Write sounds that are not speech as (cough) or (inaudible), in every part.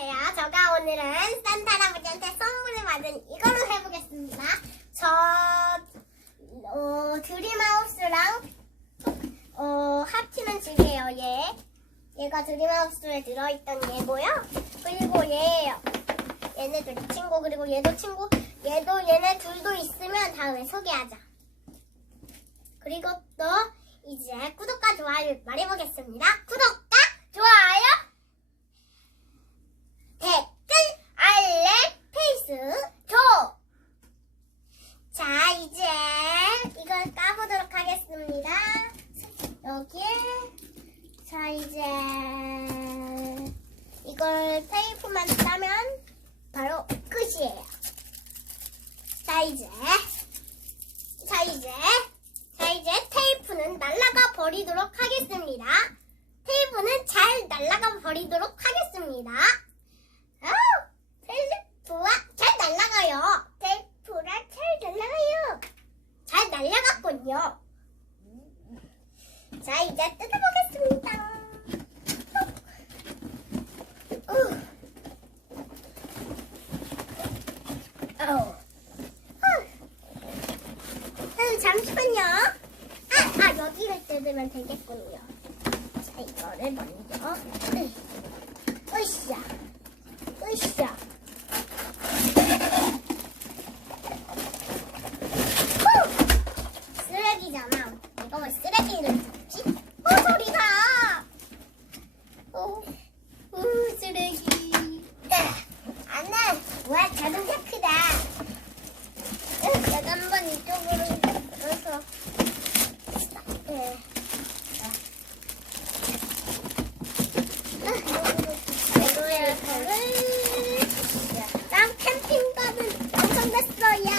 안녕하세요. 제가 오늘은 산타 할아버지한테 선물을 받은 이걸로 해보겠습니다. 저, 어, 드림하우스랑, 어, 합치면 지게요, 얘. 얘가 드림하우스에 들어있던 얘고요. 그리고 얘예요. 얘네 둘 친구, 그리고 얘도 친구, 얘도 얘네 둘도 있으면 다음에 소개하자. 그리고 또, 이제 구독과 좋아요를 말해보겠습니다. 구독과 좋아요, 댓글, 알림, 페이스, 조! 자, 이제 이걸 하겠습니다. 여기에, 자, 이제 이걸 테이프만 따면 바로 끝이에요. 자, 이제, 자, 이제, 자, 이제 테이프는 날라가 버리도록 하겠습니다. 테이프는 잘 날라가 버리도록 하겠습니다. 아, 테이프가 잘 날아가요. 테이프가 잘 날아가요. 잘 날아갔군요. 자, 이제 뜯어보겠습니다. 어. 어. 어, 잠시만요. 아, 아, 여기를 뜯으면 되겠군요. 자, 이거를 먼저. 으쌰. 후! 쓰레기잖아. 이거 왜 쓰레기를 줍지? 어, 소리가! 어, 우, 쓰레기. 안나, 와, 자동차 크다. 응, 내가 한번 이쪽으로 들어서. 네. 배로야 배를 난 캠핑가는 완성됐어 야.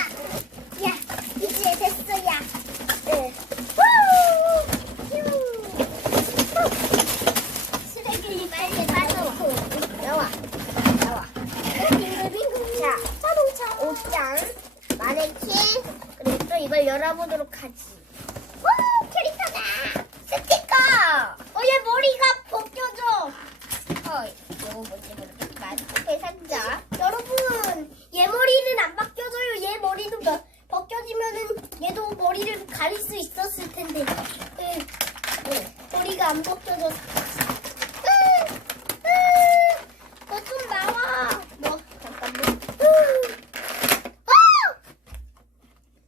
야 이제 됐어 야. 네. 후! 휴! 후! 쓰레기를 빨리 빠져놓고 나와 나와 빙글빙글 자 자동차 옷장 마네킹 그리고 또 이걸 열어보도록 하지 오 캐릭터다 스티커 어얘 머리가 벗겨져 어, 이거 뭔지 모르겠지만 새 상자. 여러분, 얘 머리는 안 바뀌어져요. 얘 머리는 버- 벗겨지면은 얘도 머리를 가릴 수 있었을 텐데. 네, 네, 머리가 안 벗겨졌어. 너좀 나와. 뭐, 잠깐만.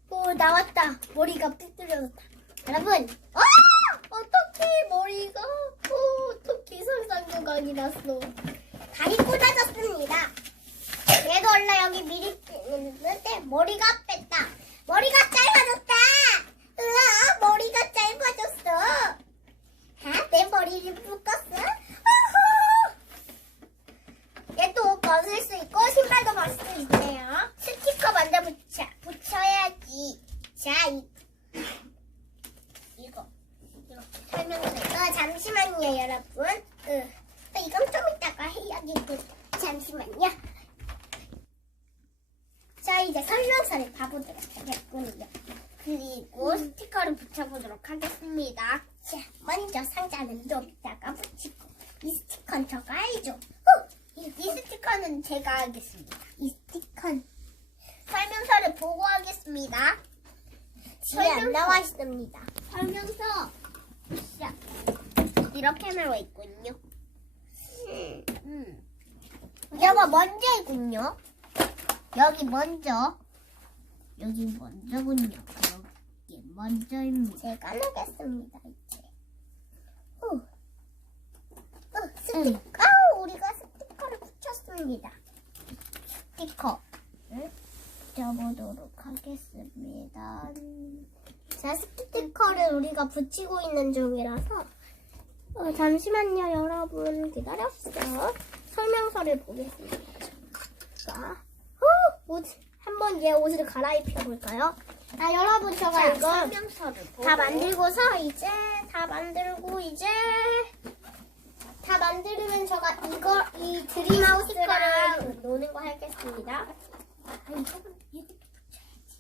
오, 어! 나왔다. 머리가 삐뚤어졌다. 여러분, 아! 어떻게 머리가 오, 어떻게 설상도각이 났어. 다리 꽂아졌습니다. 얘도 원래 여기 있는데 머리가 뺐다. 머리가 짧아졌다. 으아, 머리가 짧아졌어. 아, 내 머리를 묶었어. 어후. 얘도 벗을 수 있고 신발도 벗을 수 있네요. 스티커 먼저 붙여 붙여야지. 자, 이, 이거 이렇게 설명서. 어, 잠시만요, 여러분. 어, 이건 좀 이따가 해야겠군. 잠시만요. 자, 이제 설명서를 봐보도록 하겠군요. 그리고 스티커를 붙여보도록 하겠습니다. 자, 먼저 상자는 여기다가 붙이고, 이 스티커는 저가 알죠? 어, 이, 이 스티커는 제가 알겠습니다. 이 스티커는 설명서를 보고 하겠습니다. 뒤에 안 나와 있습니다. 설명서. 자, 이렇게 나와 있군요. 음. 여기 먼저이군요. 여기 먼저. 여기 먼저군요. 여기 먼저입니다. 제가 놓겠습니다, 이제. 후. 어, 스티커. 우리가 스티커를 붙였습니다. 스티커. 를 붙여보도록 하겠습니다. 자, 스티커를 우리가 붙이고 있는 중이라서 어, 잠시만요, 여러분. 기다려주세요. 설명서를 보겠습니다. 자, 어, 옷, 한번 얘 옷을 갈아입혀 볼까요? 아, 여러분, 제가 이거 설명서를 다 만들고서 이제 다 만들고 이제 다 만들면 제가 이거 이 드림하우스랑 노는 거 하겠습니다. 아, 이거는 이것도 붙여야지.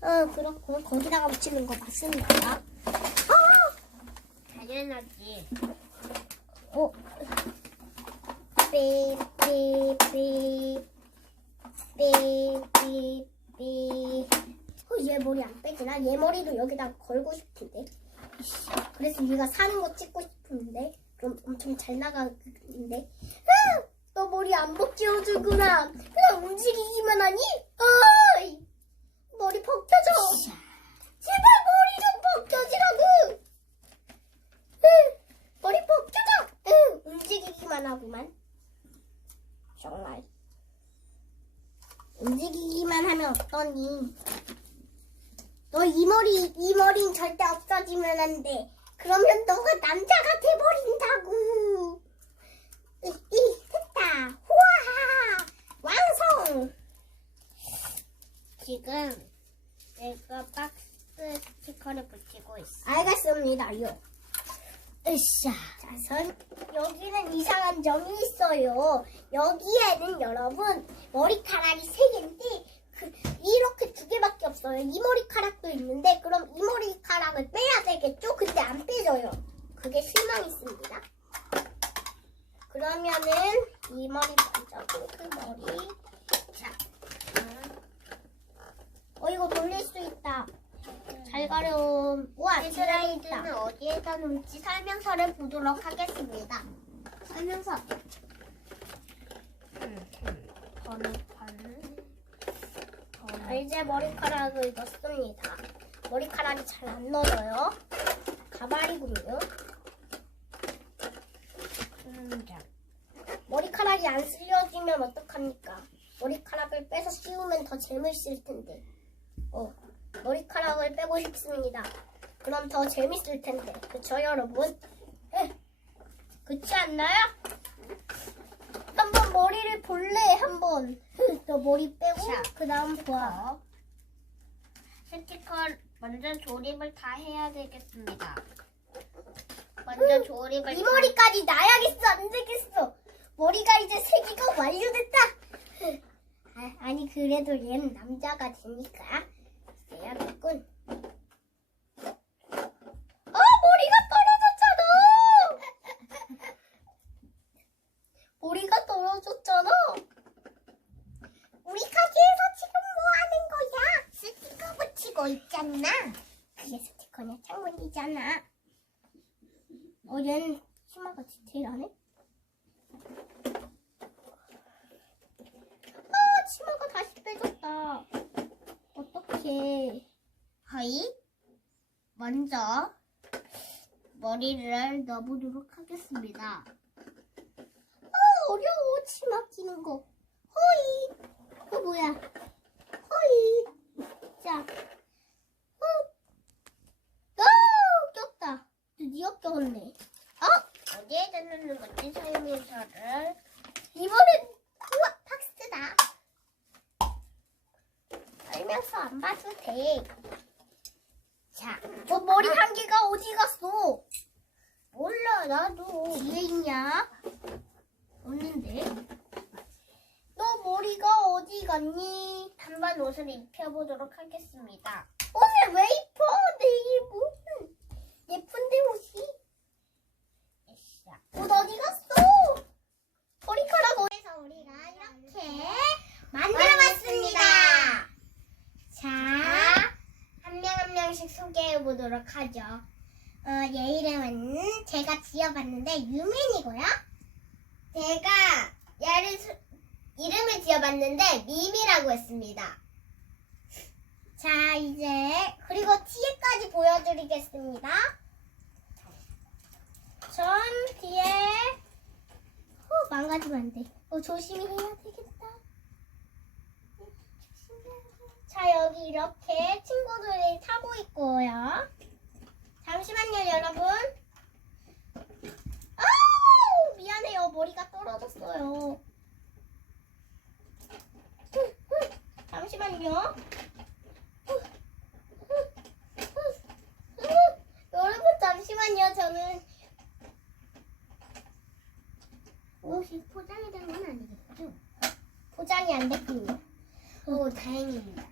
어, 그렇고 거기다가 붙이는 거 맞습니다. 어! 당연하지. 오. 삐, 삐, 삐삐 삐삐삐 어, 얘 머리 안 빼지나? 얘 머리도 여기다 걸고 싶은데 그래서 얘가 사는 거 찍고 싶은데 그럼 엄청 잘 나가는데 아! 너 머리 안 벗겨주구나 그냥 움직이기만 하니? 어이 머리 벗겨져 제발 머리 좀 벗겨지라고 응, 머리 벗겨져 응, 움직이기만 하구만 정말 움직이기만 어떠니 너 이 머리 이 머리는 절대 없어지면 안 돼 그러면 너가 남자가 돼버린다고 이, 이 됐다 우와 완성 지금 내가 박스 스티커를 붙이고 있어. 알겠습니다요. 으쌰. 자, 선, 여기는 이상한 점이 있어요. 여기에는 여러분, 머리카락이 세 개인데, 그, 이렇게 두 개밖에 없어요. 이 머리카락도 있는데, 그럼 이 머리카락을 빼야 되겠죠? 근데 안 빼져요. 그게 실망 있습니다. 그러면은, 이 머리 먼저, 그 머리. 자, 어, 이거 돌릴 수 있다. 잘 가렴. 우와, 헤드라이드는 어디에다 놓을지 설명서를 보도록 하겠습니다. 설명서. 번호판. 자, 이제 머리카락을 넣습니다. 머리카락이 잘 안 넣어져요. 가발이군요. 분장. 머리카락이 안 쓸려지면 어떡합니까? 머리카락을 빼서 씌우면 더 재밌을 텐데. 어, 머리카락을 빼고 싶습니다. 그럼 더 재밌을 텐데. 그쵸, 여러분? 에, 그렇지 않나요? 머리를 볼래, 한번. 너 머리 빼고, 자, 그 다음 봐. 스티커 먼저 조립을 다 해야 되겠습니다. 먼저 조립을 이 다- 머리까지 나야겠어? 안 되겠어? 머리가 이제 세 개가 완료됐다. 아, 아니 그래도 얘는 남자가 되니까. 해야겠군 어 머리가 떨어졌잖아 떨어졌잖아 우리 가게에서 지금 뭐 하는 거야 스티커 붙이고 있잖아 그게 스티커냐 창문이잖아 어, 얘는 치마가 디테일하네? 아, 치마가 다시 빼졌다. 어떡해. 하이. 먼저 머리를 넣어보도록 하겠습니다. 아, 어려워, 치마 끼는 거. 허이. 그 뭐야. 허이. 자. 어. 아, 꼈다. 드디어 꼈네. 어? 어디에다 놓는 건지 설명서를 이번엔 우와 박스다. 설명서 안 봐도 돼. 자, 너 머리 한 개가 어디 갔어? 몰라 나도. 뒤에 있냐? 없는데. 너 머리가 어디 갔니? 한번 옷을 입혀보도록 하겠습니다. 옷을 왜 입어? 내일 무슨 예쁜데 옷이? 옷 어디 갔어? 머리카락 어디서 우리가 이렇게 만들어봤습니다. 자, 한 명 한 명씩 소개해 보도록 하죠. 어, 얘 이름은 제가 지어봤는데 유민이고요. 제가 얘를 수- 이름을 지어봤는데 미미라고 했습니다. 자, 이제 그리고 뒤에까지 보여드리겠습니다. 전 뒤에 어, 망가지면 안 돼. 어, 조심히 해야 되겠다. 자, 여기 이렇게 친구들이 타고 있고요. 잠시만요, 여러분. 아우, 미안해요. 머리가 떨어졌어요. 잠시만요. 여러분 잠시만요 저는 혹시 포장이 된 건 아니겠죠? 포장이 안 됐군요 오, 다행입니다.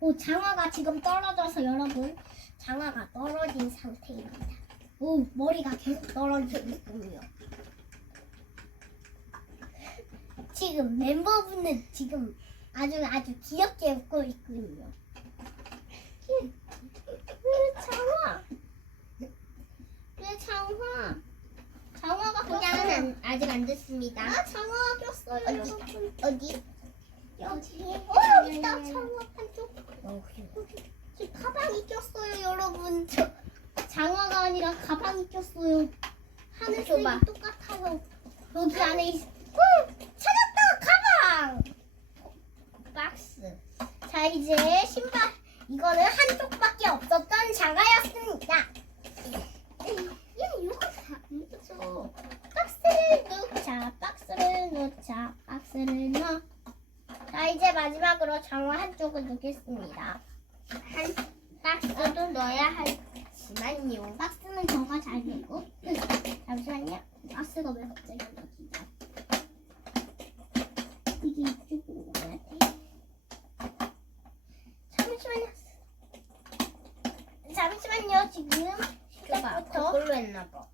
오 장화가 지금 떨어져서 여러분 장화가 떨어진 상태입니다 오 머리가 계속 떨어지고 있군요 지금 멤버분은 지금 아주 아주 귀엽게 웃고 있군요. 왜 장화? 왜 장화? 장화가 포장은 꼈어요. 안- 아직 안 됐습니다. 아 장화가 꼈어요 어디? 어디? 여기에 어 여기 있다 장화 한쪽. 여기 지금 가방이 꼈어요 여러분. 저 장화가 아니라 가방이 꼈어요. 하늘색이 줘봐. 똑같아요. 여기 안에 있. 어 찾았다 가방. 박스. 자 이제 신발 이거는 한쪽밖에 없었던 장화였습니다. 야 이거 다안 줘. 박스를 넣자. 박스를 넣자. 박스를 넣어. 자 이제 마지막으로 장화 한쪽을 넣겠습니다. 한 박스도 넣어야 하지만요. 박스는 저가 잘 되고 잠시만요. 박스가 왜 갑자기 안 넣히죠? 이게 이쪽으로 넣어야 돼. 잠시만요. 잠시만요. 지금 줘봐. 시작부터 거꾸로 했나 봐.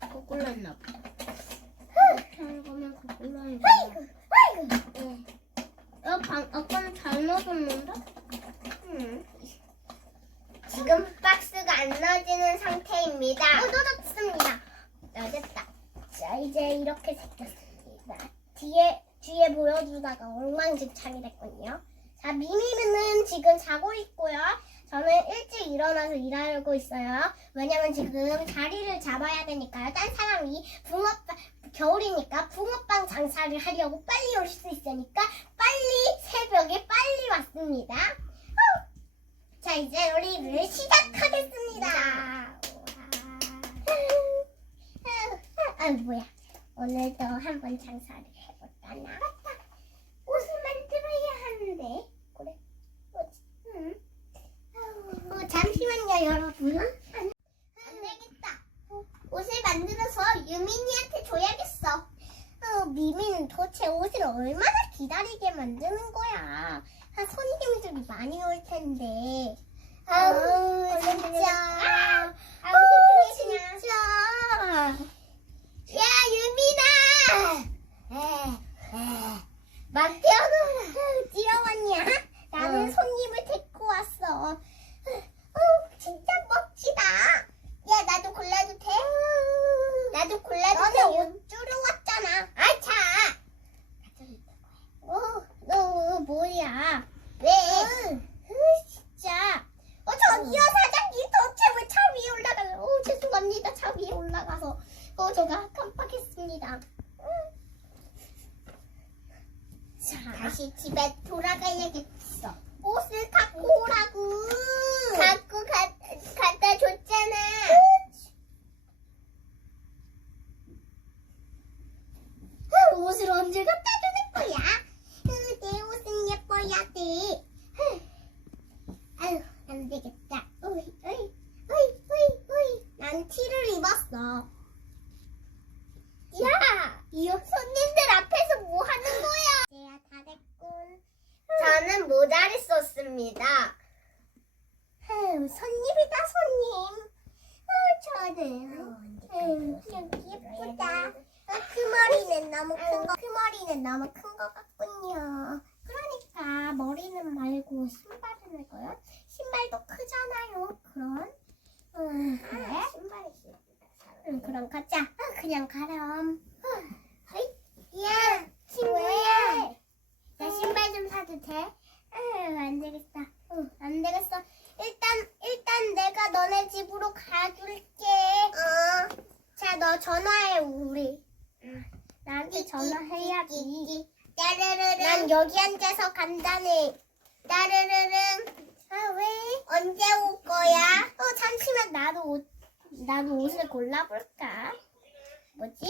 거꾸로 했나 봐. 이렇게 하는 거면 거꾸로 하는 아이고 거야. 아이고 어, 방, 아까는 잘 넣어줬는데? 음. 지금 박스가 안 넣어지는 어 넣어졌습니다. 넣어졌다. 자 이제 이렇게 생겼습니다. 뒤에 뒤에 보여주다가 엉망진창이 됐군요. 자 미미는 지금 자고 있고요. 저는 일찍 일어나서 일하고 있어요. 왜냐면 지금 자리를 잡아야 되니까요. 딴 사람이 붕어빵 겨울이니까 붕어빵 장사를 하려고 빨리 올 수 있으니까 빨리 새벽에 빨리 왔습니다. 후! 자 이제 요리를 시작하겠습니다. 아 뭐야. 오늘도 한번 장사를 해볼까? 나 옷을 만들어야 하는데. 그래. 뭐지? 응. 어, 잠시만요 여러분. 안, 안 되겠다. 옷을 만들어서 유민이한테 줘야겠어. 어, 미미는 도대체 옷을 얼마나 기다리게 만드는 거야? 아, 손님들이 많이 올 텐데. 아우 진짜. 아우 진짜. 야 유민아! 막 뛰어놀아. 뛰어왔냐? 나는 응. 손님을 데리고 왔어. 어 진짜 멋지다. 야 나도 골라도 돼? 나도 골라도 너는 돼? 옷 주러 왔잖아. 아 차 어 너 뭐야? 왜? 진짜. 어 저기요 사장님 도대체 왜차 위에 올라가요 어 죄송합니다. 차 위에 올라가서 어 제가 깜빡했습니다 자 다시 집에 돌아가야겠어. 옷을 갖고 오라고 갖고 가, 갖다 줬잖아. 그 옷을 언제 갖다 주는 거야? 으, 내 옷은 예뻐야 돼. 흐. 아유, 안 되겠다. 어이, 어이, 어이, 어이, 어이. 난 티를 입었어. 야! 이 손님들 앞에서 뭐 하는 거야? 이제야 다 됐군. 저는 모자를 썼습니다. 아유, 손님이다, 손님. 어, 저는. 아유, 여기 예쁘다. 아, 그 머리는 너무 큰 거, 그 머리는 너무 큰 거 같군요. 그러니까 머리는 말고 신발을 할 거요. 신발도 크잖아요. 그럼. 음, 그래? 신발이 싫다. 응, 그럼 가자. 아, 그냥 가렴. 허이. 야, 친구야. 나 신발 좀 사도 돼? 아유, 안 되겠다. 응, 안 되겠어. 일단, 일단 내가 너네 집으로 가줄게. 어. 자, 너 전화해, 우리. 응. 나한테 전화해야지. 따르르릉. 난 여기 앉아서 간다네. 따르르릉. 아, 왜? 언제 올 거야? 어, 잠시만, 나도 옷, 나도 옷을 골라볼까? 뭐지?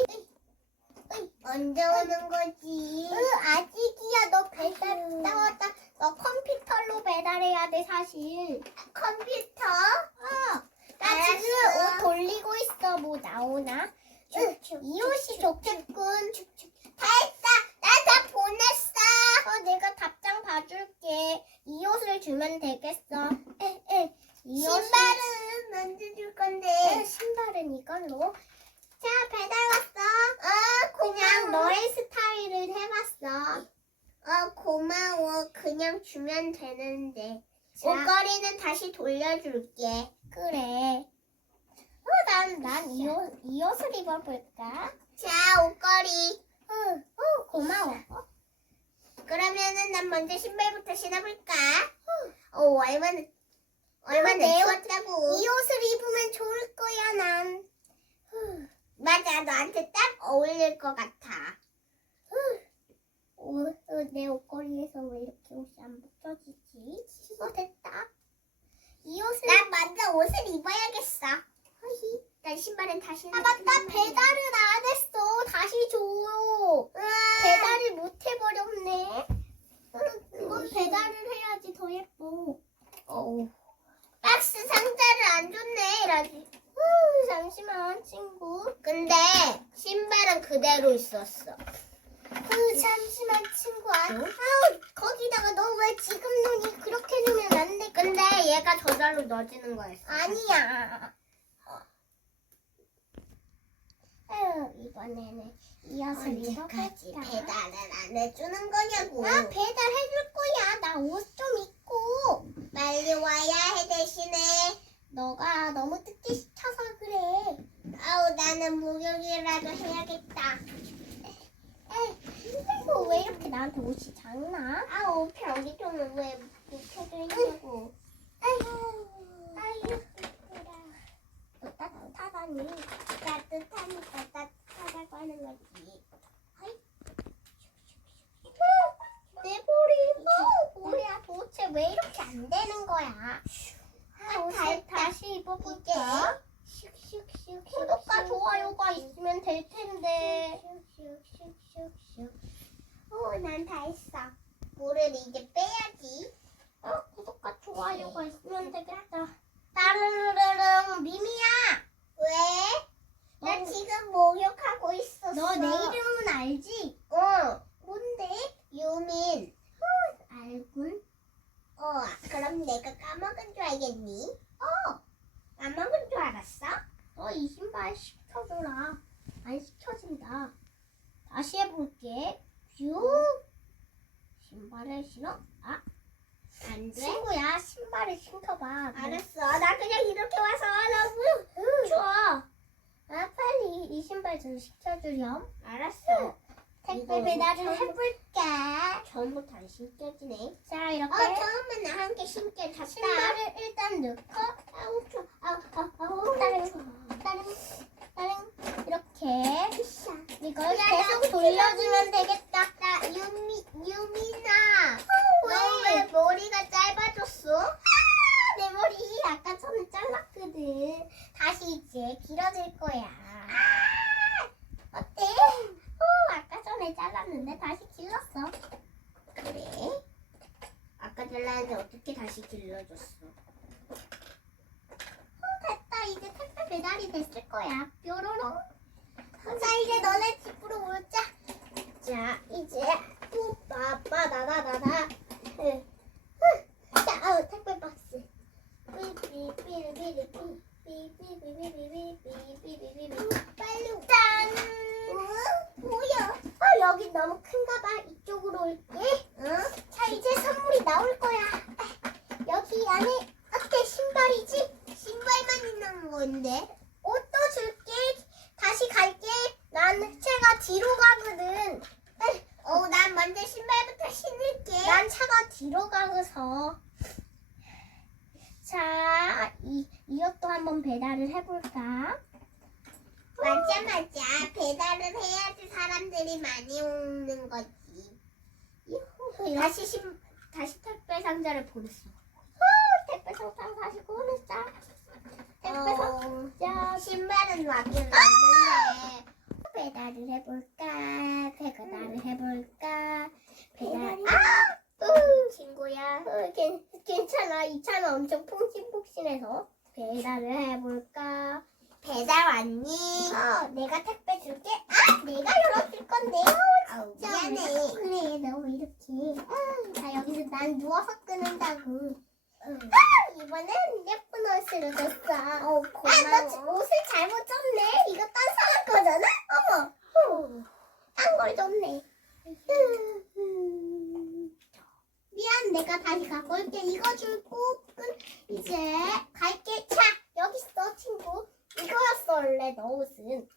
언제 오는 거지? 으, 아직이야. 너 배달 나왔다. 너 컴퓨터로 배달해야 돼, 사실. 컴퓨터? 어. 나 알았어. 지금 옷 돌리고 있어. 뭐 나오나? 응. 이 옷이 좋겠군. 다 했어. 나다 보냈어. 어, 내가 답장 봐줄게. 이 옷을 주면 되겠어. 에, 에. 이 옷이- 신발은 언제 줄 에, 건데? 신발은 이걸로. 자, 배달 왔어. 아, 그냥 너의 스타일을 해봤어. 고마워. 그냥 주면 되는데. 옷걸이는 다시 돌려줄게. 그래. 어, 난, 난 이 옷, 이 옷을 입어볼까? 자, 옷걸이. 어, 어, 고마워. 그러면은 난 먼저 신발부터 신어볼까? 어, 얼마나, 얼마나 추웠다고. 이 옷을 입으면 좋을 거야, 난. 맞아, 너한테 딱 어울릴 것 같아. 어, 어, 내 옷걸이에서 왜 이렇게 옷이 안 붙여지지? 어, 됐다. 이 옷을. 난 먼저 옷을 입어야겠어. 허히. 난 신발은 다시. 아, 맞다. 배달은 안 했어. 다시 줘. 배달을 못 해버렸네. 그건 배달을 해야지 더 예뻐. 어우. 박스 상자를 안 줬네, 이러지. 후, 잠시만, 친구. 근데 신발은 그대로 있었어. 그 잠시만 친구 안. 아우 거기다가 너 왜 지금 눈이 그렇게 주면 안 돼? 근데 얘가 저절로 넣어지는 거였어. 아니야. 아유 이번에는 이 옷을 언제까지? 배달을 안 해주는 거냐고. 아 배달해줄 거야. 나 옷 좀 입고. 빨리 와야 해 대신에. 너가 너무 늦게 시켜서 그래. 아우 나는 목욕이라도 해야겠다. 너왜 이렇게 나한테 옷이 작나? 아우 변기통은 왜 묵혀져 있냐고. 아유, 아유. 너 따뜻하다니. 따뜻하니까 따뜻하다고 하는 거지. 내 볼이, 어, 뭐야, 도대체 왜 이렇게 안 되는 거야? 아, 옷을 다- 다시 입어볼까? 슉슉슉. 구독과 좋아요가 있으면 될 텐데. 슉슉슉슉. 오, 난 다 했어. 물을 이제 빼야지. 어, 구독과 좋아요가 있으면 되겠다. 따르르르릉, 미미야! 왜? 나 어. 지금 목욕하고 있었어. 너 내 이름은 알지? 어, 뭔데? 유민. 알군. 어, 그럼 내가 까먹은 줄 알겠니? 어, 까먹은 줄 알았어? 너 이 신발 시켜줘라. 안 시켜진다. 다시 해볼게. 뷰. 신발을 신어. 아, 안 돼? 친구야, 신발을 신겨봐. 알았어. 나 그냥 이렇게 와서 하라고. 좋아. 아, 빨리 이 신발 좀 시켜주렴. 알았어. 택배 배달을 해볼까? 전부터 안 신겨지네. 자, 이렇게 어, 처음에는 한 개 신게 잤다. 신발을 일단 넣고, 아우, 저, 아우, 아우, 아우. 따릉, 따릉, 따릉, 이렇게. 이걸 야, 계속 나 돌려주면 되겠다. 나 유미, 유민아. 어, 너왜 머리가 짧아졌어? 아, 내 머리 아까 전에 잘랐거든. 다시 이제 길어질 거야. 어때? 어, 아까 전에 잘랐는데 다시 길렀어. 그래? 아까 잘랐는데 어떻게 다시 길러줬어? 어, 됐다. 이제 택배 배달이 됐을 거야. 뾰로롱. 자, 이제 너네 집으로 오자. 자, 이제 뿌빠빠 나나나나. 자, 아우, 택배 박스. 삐삐삐삐삐삐. 삐삐삐삐삐삐삐삐삐삐. 빨리 와. 짠! 어? 뭐야? 어, 여기 너무 큰가 봐. 이쪽으로 올게. 응? 자, 이제 선물이 나올 거야. 여기 안에 어때? 신발이지? 신발만 있는 건데. 옷도 줄게. 다시 갈게. 난 차가 뒤로 가거든. 어, 난 먼저 신발부터 신을게. 난 차가 뒤로 가서. 자, 이, 이것도 한번 배달을 해볼까? 맞아, 맞아. 배달을 해야지 사람들이 많이 오는 거지. 다시 신, 다시 택배 상자를 보냈어. 어, 택배 상장 다시 보냈자. 택배 어, 상자 신발은 왔긴 왔는데. 배달을 해볼까? 배달을 해볼까? 배달. 아! 으, 친구야. 어, 괜, 괜찮아. 이 차는 엄청 폭신폭신해서 배달을 해볼까? 배달 왔니? 어, 내가 택배 줄게. 아, 내가 열어줄 건데. 아우, 진짜 미안해. 그래, 너 이렇게. 아, 자, 여기서 난 누워서 끊는다고. 응. 아, 이번엔 예쁜 옷으로 줬어. 어, 아, 너 지- 고마워. 옷을 잘못 줬네. 이거 딴 사람 거잖아? 어머, 딴걸 줬네. 미안, 내가 다시 갖고 올게. 이거 줄고, 끝. 이제 갈게. 자, 여기 있어, 친구. 이거였어, 원래 너 옷은.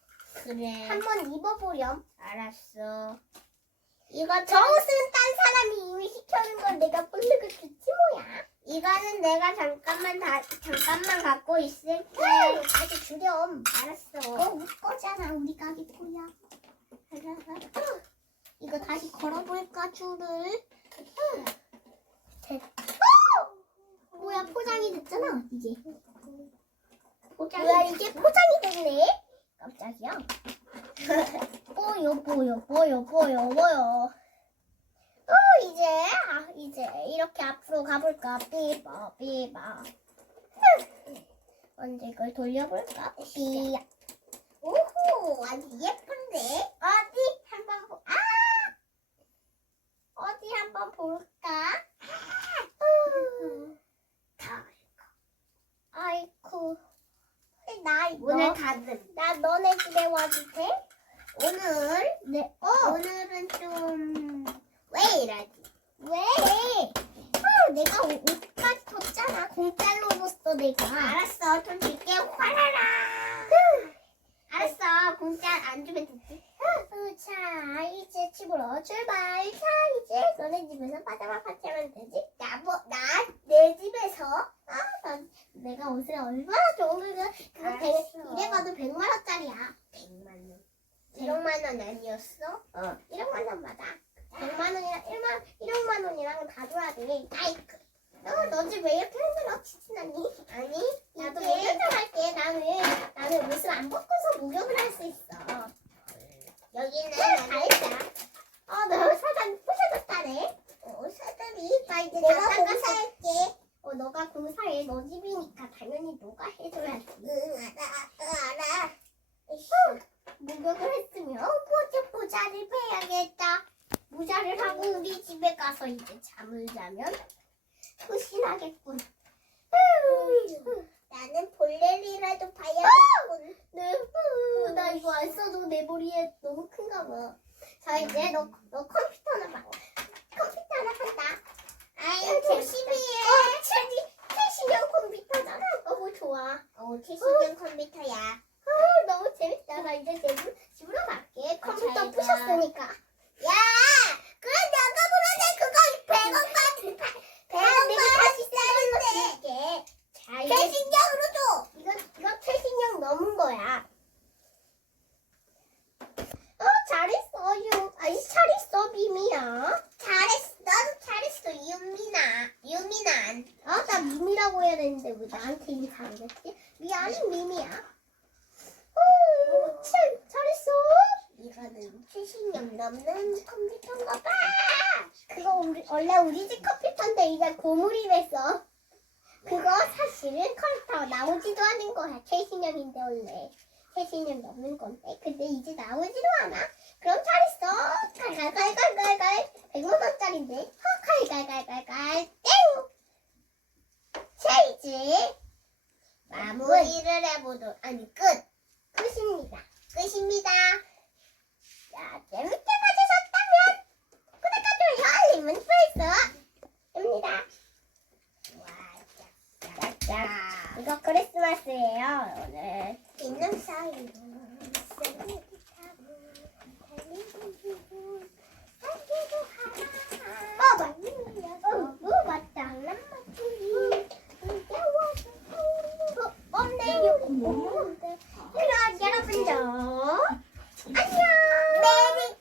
그래. 한번 입어보렴. 알았어. 이거 저 옷은 딴 사람이 이미 시켜준 걸 내가 볼르고 줬지 뭐야. 이거는 내가 잠깐만 다 잠깐만 갖고 있을게. 응, 다시 주렴. 알았어. 어, 우리 거잖아. 우리 가게. 어, (laughs) 이거 다시 걸어볼까, 줄을? 응. 됐. 어! 뭐야, 포장이 됐잖아, 이게. 포장이 뭐야, 이게 포장이 됐네? 깜짝이야. 뽀요, 뽀요, 뽀요, 뽀요, 뽀요. 어, 이제, 아, 이제, 이렇게 앞으로 가볼까? 삐버, 삐버. (laughs) 언제 이걸 돌려볼까? 삐. 오호, 아주 예쁜데? 어디 한번 보, 아! 어디 한번 볼까? 어. 아이쿠. 나 이거. 오늘 다들 나 너네 집에 와도 돼? 오늘 네. 어. 오늘은 좀 왜 이러지? 왜? 어, 내가 옷- 옷까지 줬잖아. 공짜로 줬어, 내가. 알았어. 돈 줄게. 화라라. (laughs) 알았어. 공짜 안 주면 되지. 어, 자, 이제 집으로 출발. 자, 이제 너네 집에서 파자마 파티 하면 되지? 나, 뭐, 나, 내 집에서? 아, 나, 내가 옷을 얼마나 좋은 거, 그거 백, 알았어. 이래봐도 100만 원짜리야. 100만 원. 100만 원 아니었어? 어, 1억만 원 맞아. 100만 원이랑 1만, 1억만 원이랑 다 줘야 돼. 아이쿠. 너, 너집 왜 이렇게 흔들어? 치친하니? 아니. 나도 이게 목욕을 할게. 나는, 나는 옷을 안 벗고서 목욕을 할 수 있어. 여기는 다 했다. 어, 너 사장 부셔졌다네. 어, 사장이. 나 이제 다 공사- 공사할게. 어, 너가 공사해. 너 집이니까 당연히 너가 해줘야지. 응 알아 알아. 목욕을 했으면 어, 보자 모자를 빼야겠다. 모자를 하고 우리 집에 가서 이제 잠을 자면 끝입니다. 끝입니다. 자, 재밌게 봐주셨다면 구독과 좋아요, 알림 문자입니다. 와, 자, 자, 자, 이거 크리스마스예요. 오늘 있는 사이. 어, 맞다. 어, 맞다. 어, 맞다. 그럼 여러분들 안녕. 메리